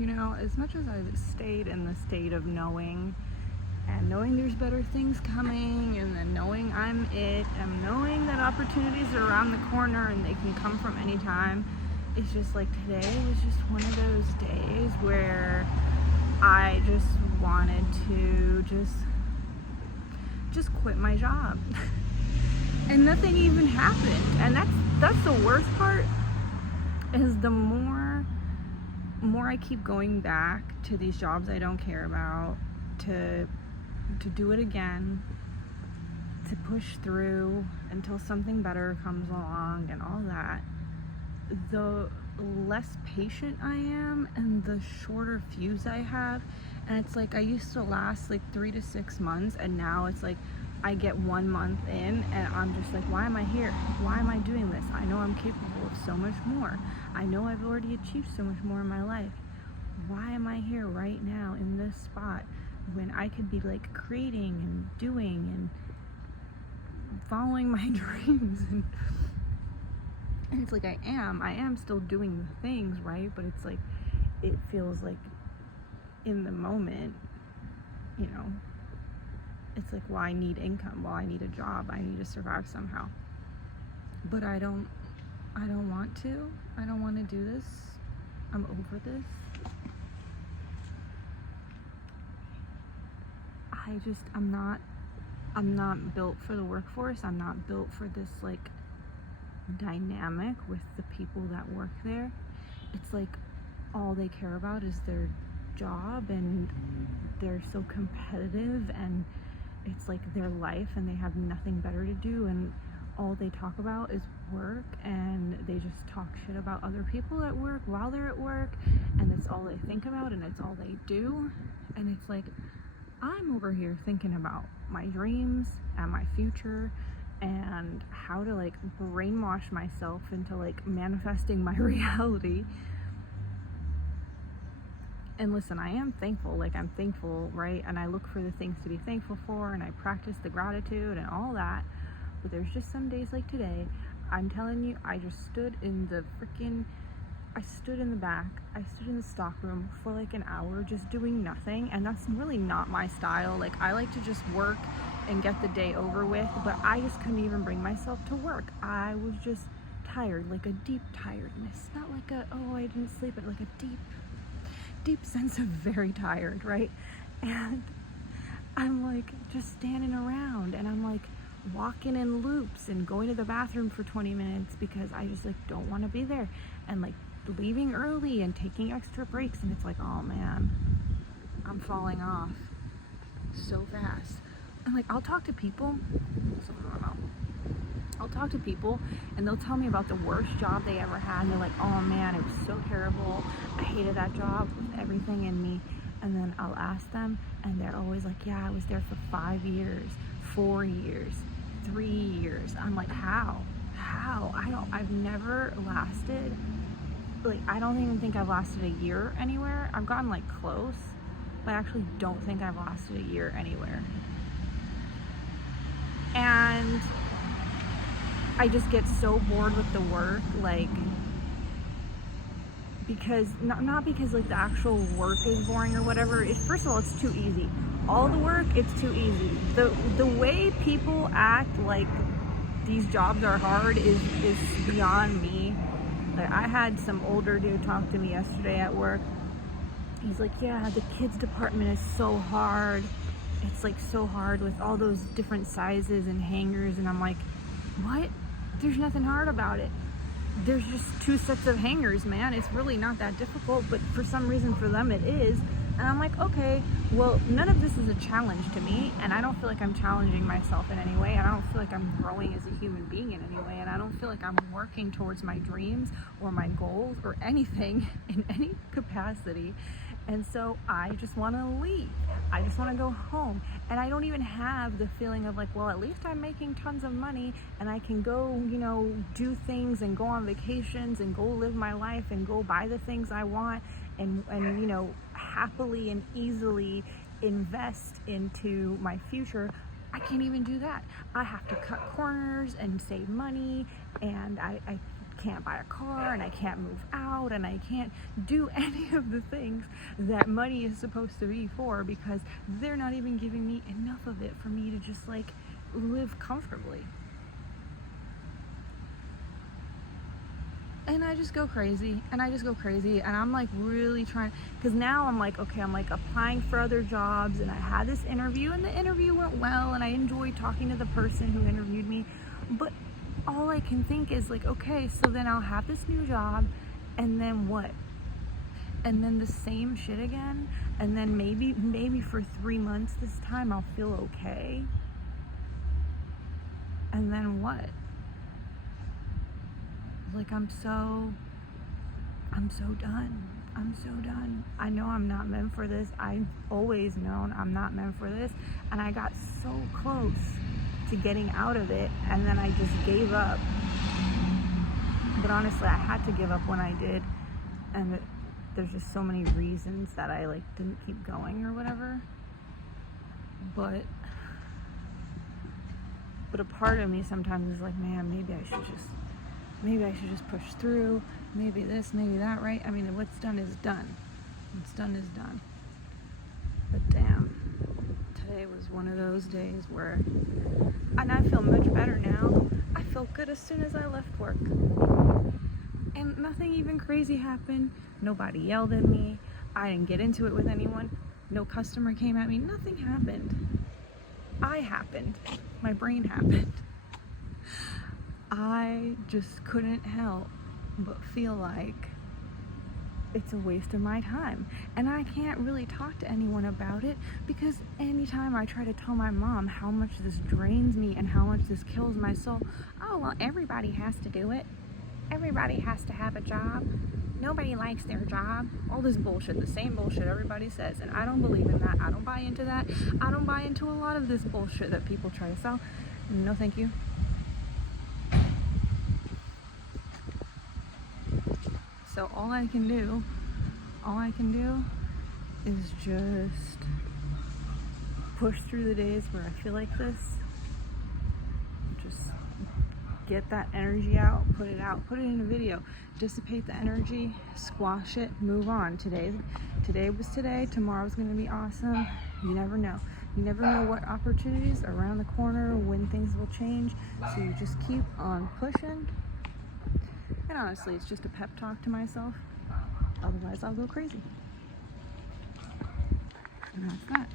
You know, as much as I've stayed in the state of knowing and knowing there's better things coming, and then knowing I'm it, and knowing that opportunities are around the corner and they can come from any time, it's just like today was just one of those days where I just wanted to just quit my job. And nothing even happened. And that's the worst part, is the more I keep going back to these jobs I don't care about, to do it again, to push through until something better comes along and all that, the less patient I am and the shorter fuse I have. And it's like I used to last like 3 to 6 months, and now it's like I get 1 month in and I'm just like, why am I here? Why am I doing this? I know I'm capable of so much more. I know I've already achieved so much more in my life. Why am I here right now in this spot when I could be like creating and doing and following my dreams? And it's like I am still doing the things, right? But it's like, it feels like in the moment, you know, it's like, well, I need income, well, I need a job, I need to survive somehow. But I don't want to. I don't want to do this. I'm over this. I'm not built for the workforce. I'm not built for this like dynamic with the people that work there. It's like all they care about is their job, and they're so competitive, and it's like their life, and they have nothing better to do, and all they talk about is work, and they just talk shit about other people at work while they're at work, and it's all they think about, and it's all they do. And it's like, I'm over here thinking about my dreams and my future and how to like brainwash myself into like manifesting my reality. And listen, I am thankful, like I'm thankful, right? And I look for the things to be thankful for, and I practice the gratitude and all that. But there's just some days like today, I'm telling you, I just stood in the back, I stood in the stockroom for like an hour just doing nothing. And that's really not my style. Like, I like to just work and get the day over with, but I just couldn't even bring myself to work. I was just tired, like a deep tiredness. Not like a, oh, I didn't sleep, but like a deep sense of very tired, right? And I'm like just standing around, and I'm like walking in loops and going to the bathroom for 20 minutes because I just like don't want to be there, and like leaving early and taking extra breaks. And it's like, oh man, I'm falling off so fast. And like, I'll talk to people, I'll talk to people and they'll tell me about the worst job they ever had, and they're like, oh man, it was so terrible, I hated that job with everything in me. And then I'll ask them, and they're always like, yeah, I was there for 5 years, 4 years, 3 years. I'm like, how? I've never lasted, like, I don't even think I've lasted a year anywhere. I've gotten like close, but I actually don't think I've lasted a year anywhere. And I just get so bored with the work, like, because not because like the actual work is boring or whatever. First of all, it's too easy. All the work, it's too easy. The way people act like these jobs are hard is beyond me. Like, I had some older dude talk to me yesterday at work. He's like, yeah, the kids department is so hard. It's like so hard with all those different sizes and hangers. And I'm like, what? There's nothing hard about it. There's just 2 sets of hangers, man. It's really not that difficult, but for some reason for them it is. And I'm like, okay, well, none of this is a challenge to me, and I don't feel like I'm challenging myself in any way, and I don't feel like I'm growing as a human being in any way, and I don't feel like I'm working towards my dreams or my goals or anything in any capacity. And so I just want to leave. I just want to go home. And I don't even have the feeling of like, well, at least I'm making tons of money and I can go, you know, do things and go on vacations and go live my life and go buy the things I want and you know, happily and easily invest into my future. I can't even do that. I have to cut corners and save money, and I can't buy a car, and I can't move out, and I can't do any of the things that money is supposed to be for, because they're not even giving me enough of it for me to just like live comfortably. And I just go crazy, and I'm like really trying, because now I'm like, okay, I'm like applying for other jobs, and I had this interview, and the interview went well, and I enjoyed talking to the person who interviewed me, but all I can think is like, okay, so then I'll have this new job, and then what? And then the same shit again, and then maybe for 3 months this time I'll feel okay, and then what? Like, I'm so done. I'm so done. I know I'm not meant for this. I've always known I'm not meant for this, and I got so close to getting out of it, and then I just gave up. But honestly, I had to give up when I did, and there's just so many reasons that I like didn't keep going or whatever. But a part of me sometimes is like, man, maybe I should just push through, maybe this, maybe that, right? I mean, what's done is done. What's done is done. But damn, today was one of those days where, and I feel much better now. I felt good as soon as I left work. And nothing even crazy happened. Nobody yelled at me. I didn't get into it with anyone. No customer came at me. Nothing happened. I happened. My brain happened. I just couldn't help but feel like it's a waste of my time. And I can't really talk to anyone about it, because anytime I try to tell my mom how much this drains me and how much this kills my soul, oh, well, everybody has to do it. Everybody has to have a job. Nobody likes their job. All this bullshit, the same bullshit everybody says. And I don't believe in that. I don't buy into that. I don't buy into a lot of this bullshit that people try to sell. No, thank you. So all I can do is just push through the days where I feel like this. Just get that energy out, put it in a video, dissipate the energy, squash it, move on. Today was today, tomorrow's gonna be awesome. You never know. You never know what opportunities are around the corner, when things will change. So you just keep on pushing. And honestly, it's just a pep talk to myself. Otherwise, I'll go crazy. And that's that.